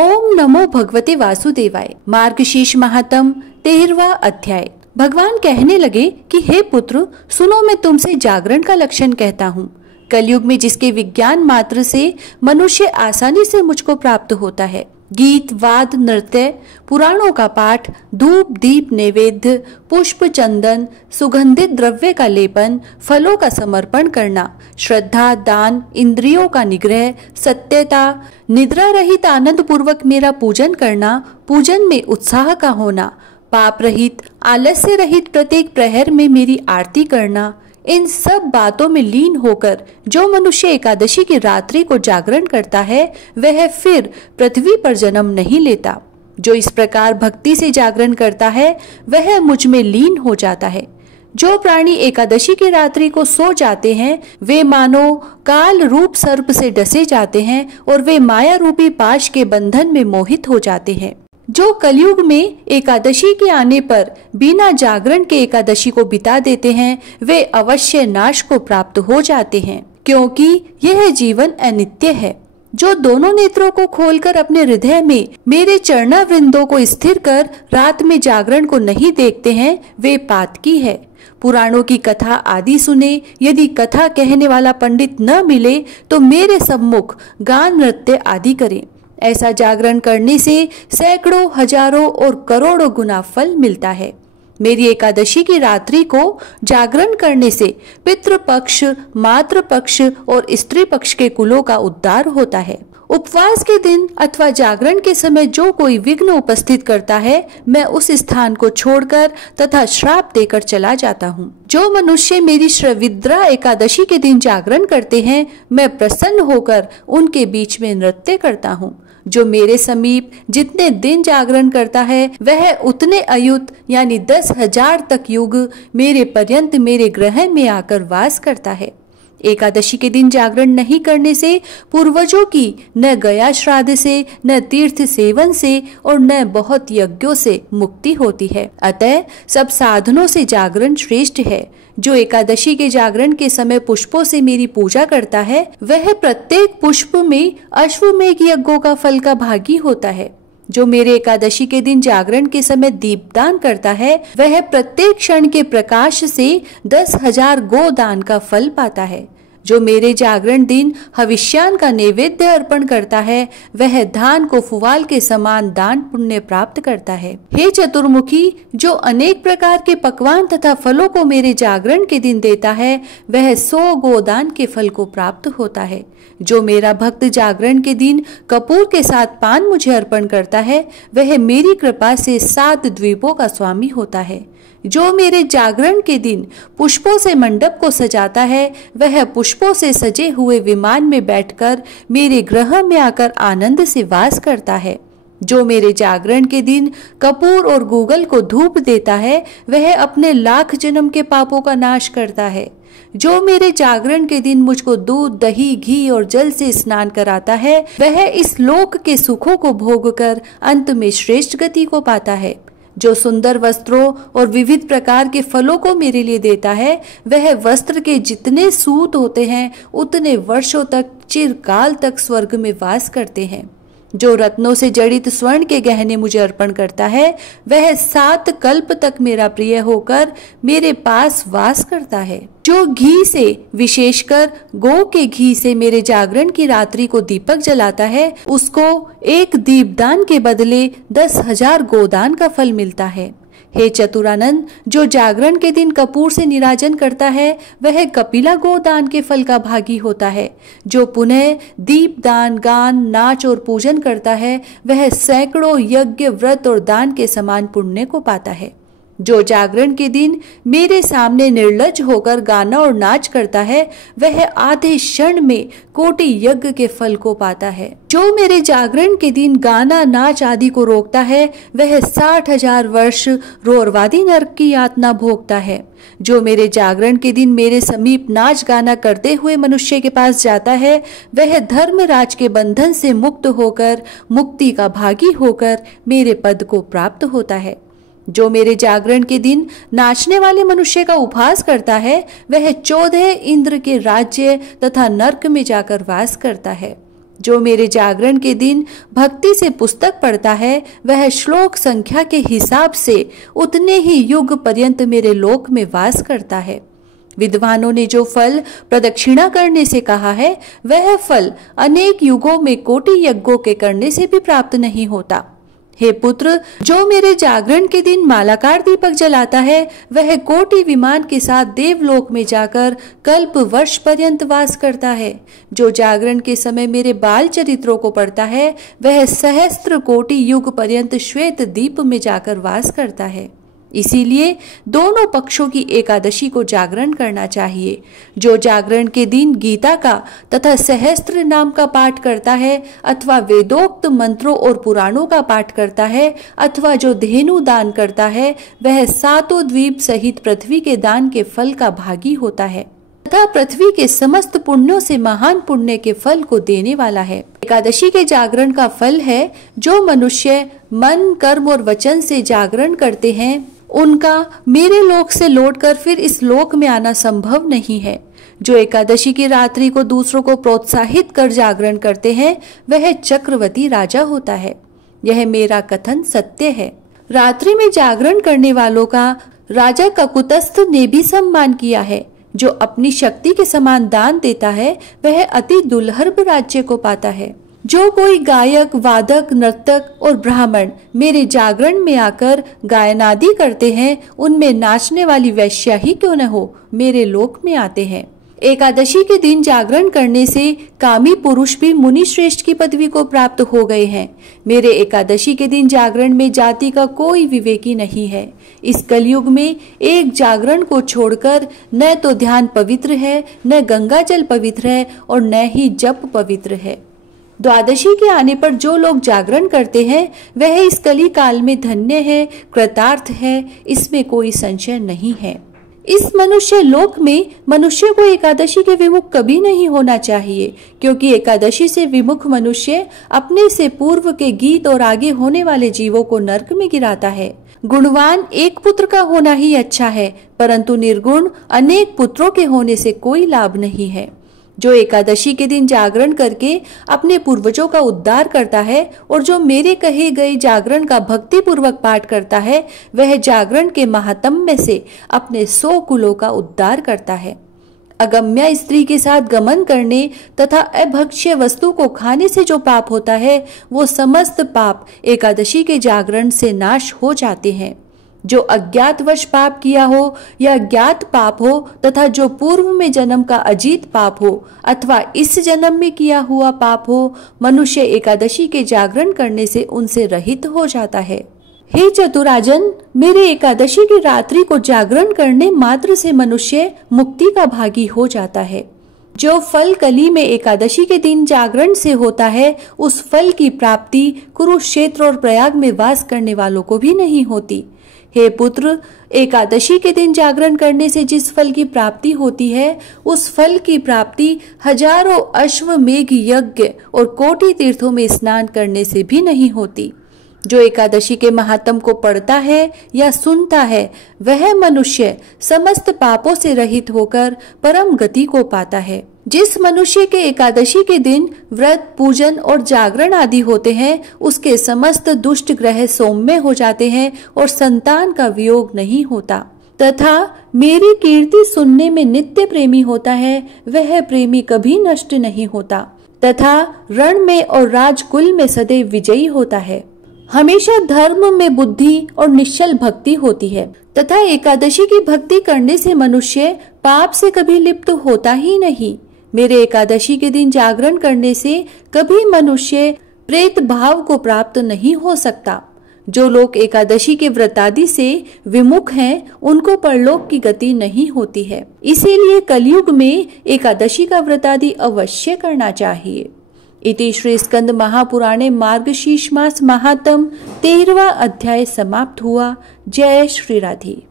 ओम नमो भगवते वासुदेवाय। मार्गशीर्ष महात्म 13वां अध्याय। भगवान कहने लगे कि हे पुत्र, सुनो, मैं तुमसे जागरण का लक्षण कहता हूँ। कलयुग में जिसके विज्ञान मात्र से मनुष्य आसानी से मुझको प्राप्त होता है, गीत वाद नृत्य, पुराणों का पाठ, धूप दीप नैवेद्य, पुष्प चंदन, सुगंधित द्रव्य का लेपन, फलों का समर्पण करना, श्रद्धा दान, इंद्रियों का निग्रह, सत्यता, निद्रा रहित आनंद पूर्वक मेरा पूजन करना, पूजन में उत्साह का होना, पाप रहित आलस्य रहित प्रत्येक प्रहर में मेरी आरती करना, इन सब बातों में लीन होकर जो मनुष्य एकादशी की रात्रि को जागरण करता है वह फिर पृथ्वी पर जन्म नहीं लेता। जो इस प्रकार भक्ति से जागरण करता है वह मुझ में लीन हो जाता है। जो प्राणी एकादशी की रात्रि को सो जाते हैं वे मानो काल रूप सर्प से डसे जाते हैं और वे माया रूपी पाश के बंधन में मोहित हो जाते हैं। जो कलयुग में एकादशी के आने पर बिना जागरण के एकादशी को बिता देते हैं वे अवश्य नाश को प्राप्त हो जाते हैं, क्योंकि यह जीवन अनित्य है। जो दोनों नेत्रों को खोलकर अपने हृदय में मेरे चरणावृंदों को स्थिर कर रात में जागरण को नहीं देखते हैं वे पातकी है। पुराणों की कथा आदि सुने, यदि कथा कहने वाला पंडित न मिले तो मेरे सम्मुख गान नृत्य आदि करें। ऐसा जागरण करने से सैकड़ों हजारों और करोड़ों गुना फल मिलता है। मेरी एकादशी की रात्रि को जागरण करने से पितृपक्ष, मातृपक्ष और स्त्री पक्ष के कुलों का उद्धार होता है। उपवास के दिन अथवा जागरण के समय जो कोई विघ्न उपस्थित करता है मैं उस स्थान को छोड़कर तथा श्राप देकर चला जाता हूँ। जो मनुष्य मेरी श्रविद्रा एकादशी के दिन जागरण करते हैं मैं प्रसन्न होकर उनके बीच में नृत्य करता हूँ। जो मेरे समीप जितने दिन जागरण करता है वह उतने अयुत यानी 10,000 तक युग मेरे पर्यंत मेरे ग्रह में आकर वास करता है। एकादशी के दिन जागरण नहीं करने से पूर्वजों की न गया श्राद्ध से, न तीर्थ सेवन से और न बहुत यज्ञों से मुक्ति होती है। अतः सब साधनों से जागरण श्रेष्ठ है। जो एकादशी के जागरण के समय पुष्पों से मेरी पूजा करता है वह प्रत्येक पुष्प में अश्वमेघ यज्ञों का फल का भागी होता है। जो मेरे एकादशी के दिन जागरण के समय दीपदान करता है वह प्रत्येक क्षण के प्रकाश से 10,000 गोदान का फल पाता है। जो मेरे जागरण दिन हविष्यान का नैवेद्य अर्पण करता है वह धान को फुवाल के समान दान पुण्य प्राप्त करता है। हे चतुर्मुखी, जो अनेक प्रकार के पकवान तथा फलों को मेरे जागरण के दिन देता है वह 100 गोदान के फल को प्राप्त होता है। जो मेरा भक्त जागरण के दिन कपूर के साथ पान मुझे अर्पण करता है वह मेरी कृपा से 7 द्वीपों का स्वामी होता है। जो मेरे जागरण के दिन पुष्पों से मंडप को सजाता है वह पुष्पों से सजे हुए विमान में बैठकर मेरे गृह में आकर आनंद से वास करता है। जो मेरे जागरण के दिन कपूर और गूगल को धूप देता है वह अपने लाख जन्म के पापों का नाश करता है। जो मेरे जागरण के दिन मुझको दूध, दही, घी और जल से स्नान कराता है वह इस लोक के सुखों को भोगकर अंत में श्रेष्ठ गति को पाता है। जो सुंदर वस्त्रों और विविध प्रकार के फलों को मेरे लिए देता है वह वस्त्र के जितने सूत होते हैं उतने वर्षों तक चिरकाल तक स्वर्ग में वास करते हैं। जो रत्नों से जड़ित स्वर्ण के गहने मुझे अर्पण करता है वह 7 कल्प तक मेरा प्रिय होकर मेरे पास वास करता है। जो घी से, विशेषकर गौ के घी से मेरे जागरण की रात्रि को दीपक जलाता है उसको एक दीपदान के बदले 10,000 गोदान का फल मिलता है। हे चतुरानंद, जो जागरण के दिन कपूर से निराजन करता है वह कपिला गोदान के फल का भागी होता है। जो पुनः दीपदान, गान, नाच और पूजन करता है वह सैकड़ों यज्ञ, व्रत और दान के समान पुण्य को पाता है। जो जागरण के दिन मेरे सामने निर्लज होकर गाना और नाच करता है वह आधे क्षण में कोटि यज्ञ के फल को पाता है। जो मेरे जागरण के दिन गाना, नाच आदि को रोकता है वह 60,000 वर्ष रोरवादी नरक की यातना भोगता है। जो मेरे जागरण के दिन मेरे समीप नाच गाना करते हुए मनुष्य के पास जाता है वह धर्मराज के बंधन से मुक्त होकर मुक्ति का भागी होकर मेरे पद को प्राप्त होता है। जो मेरे जागरण के दिन नाचने वाले मनुष्य का उपहास करता है वह 14 इंद्र के राज्य तथा नरक में जाकर वास करता है। जो मेरे जागरण के दिन भक्ति से पुस्तक पढ़ता है वह श्लोक संख्या के हिसाब से उतने ही युग पर्यंत मेरे लोक में वास करता है। विद्वानों ने जो फल प्रदक्षिणा करने से कहा है वह फल अनेक युगों में कोटि यज्ञों के करने से भी प्राप्त नहीं होता। हे पुत्र, जो मेरे जागरण के दिन मालाकार दीपक जलाता है वह कोटि विमान के साथ देवलोक में जाकर कल्प वर्ष पर्यंत वास करता है। जो जागरण के समय मेरे बाल चरित्रों को पढ़ता है वह सहस्त्र कोटि युग पर्यंत श्वेत दीप में जाकर वास करता है। इसीलिए दोनों पक्षों की एकादशी को जागरण करना चाहिए। जो जागरण के दिन गीता का तथा सहस्त्र नाम का पाठ करता है अथवा वेदोक्त मंत्रों और पुराणों का पाठ करता है अथवा जो धेनु दान करता है वह सातों द्वीप सहित पृथ्वी के दान के फल का भागी होता है तथा पृथ्वी के समस्त पुण्यों से महान पुण्य के फल को देने वाला है। एकादशी के जागरण का फल है जो मनुष्य मन कर्म और वचन से जागरण करते हैं उनका मेरे लोक से लौटकर फिर इस लोक में आना संभव नहीं है। जो एकादशी की रात्रि को दूसरों को प्रोत्साहित कर जागरण करते हैं वह चक्रवर्ती राजा होता है। यह मेरा कथन सत्य है। रात्रि में जागरण करने वालों का राजा ककुतस्थ ने भी सम्मान किया है। जो अपनी शक्ति के समान दान देता है वह अति दुर्लभ राज्य को पाता है। जो कोई गायक, वादक, नर्तक और ब्राह्मण मेरे जागरण में आकर गायनादि करते हैं उनमें नाचने वाली वैश्या ही क्यों न हो मेरे लोक में आते हैं। एकादशी के दिन जागरण करने से कामी पुरुष भी मुनि श्रेष्ठ की पदवी को प्राप्त हो गए हैं। मेरे एकादशी के दिन जागरण में जाति का कोई विवेकी नहीं है। इस कलयुग में एक जागरण को छोड़कर न तो ध्यान पवित्र है, न गंगा जल पवित्र है और न ही जप पवित्र है। द्वादशी के आने पर जो लोग जागरण करते हैं वह इस कली काल में धन्य है, कृतार्थ है, इसमें कोई संशय नहीं है। इस मनुष्य लोक में मनुष्य को एकादशी के विमुख कभी नहीं होना चाहिए, क्योंकि एकादशी से विमुख मनुष्य अपने से पूर्व के गीत और आगे होने वाले जीवों को नरक में गिराता है। गुणवान एक पुत्र का होना ही अच्छा है, परंतु निर्गुण अनेक पुत्रों के होने से कोई लाभ नहीं है। जो एकादशी के दिन जागरण करके अपने पूर्वजों का उद्धार करता है और जो मेरे कहे गए जागरण का भक्ति पूर्वक पाठ करता है वह जागरण के महात्म्य से अपने 100 कुलों का उद्धार करता है। अगम्या स्त्री के साथ गमन करने तथा अभक्ष्य वस्तु को खाने से जो पाप होता है वो समस्त पाप एकादशी के जागरण से नाश हो जाते हैं। जो अज्ञातवश पाप किया हो या ज्ञात पाप हो तथा जो पूर्व में जन्म का अजीत पाप हो अथवा इस जन्म में किया हुआ पाप हो, मनुष्य एकादशी के जागरण करने से उनसे रहित हो जाता है। हे चतुराजन, मेरे एकादशी की रात्रि को जागरण करने मात्र से मनुष्य मुक्ति का भागी हो जाता है। जो फल कली में एकादशी के दिन जागरण से होता है उस फल की प्राप्ति कुरुक्षेत्र और प्रयाग में वास करने वालों को भी नहीं होती। हे पुत्र, एकादशी के दिन जागरण करने से जिस फल की प्राप्ति होती है उस फल की प्राप्ति हजारों अश्वमेघ यज्ञ और कोटि तीर्थों में स्नान करने से भी नहीं होती। जो एकादशी के महात्म को पढ़ता है या सुनता है वह मनुष्य समस्त पापों से रहित होकर परम गति को पाता है। जिस मनुष्य के एकादशी के दिन व्रत, पूजन और जागरण आदि होते हैं उसके समस्त दुष्ट ग्रह सौम्य हो जाते हैं और संतान का वियोग नहीं होता तथा मेरी कीर्ति सुनने में नित्य प्रेमी होता है। वह प्रेमी कभी नष्ट नहीं होता तथा रण में और राजकुल में सदैव विजयी होता है। हमेशा धर्म में बुद्धि और निश्चल भक्ति होती है तथा एकादशी की भक्ति करने से मनुष्य पाप से कभी लिप्त होता ही नहीं। मेरे एकादशी के दिन जागरण करने से कभी मनुष्य प्रेत भाव को प्राप्त नहीं हो सकता। जो लोग एकादशी के व्रतादि से विमुख हैं उनको परलोक की गति नहीं होती है। इसीलिए कलयुग में एकादशी का व्रतादि अवश्य करना चाहिए। इति श्री स्कंद महापुराणे मार्गशीर्ष मास महात्म 13वां अध्याय समाप्त हुआ। जय श्री राधे।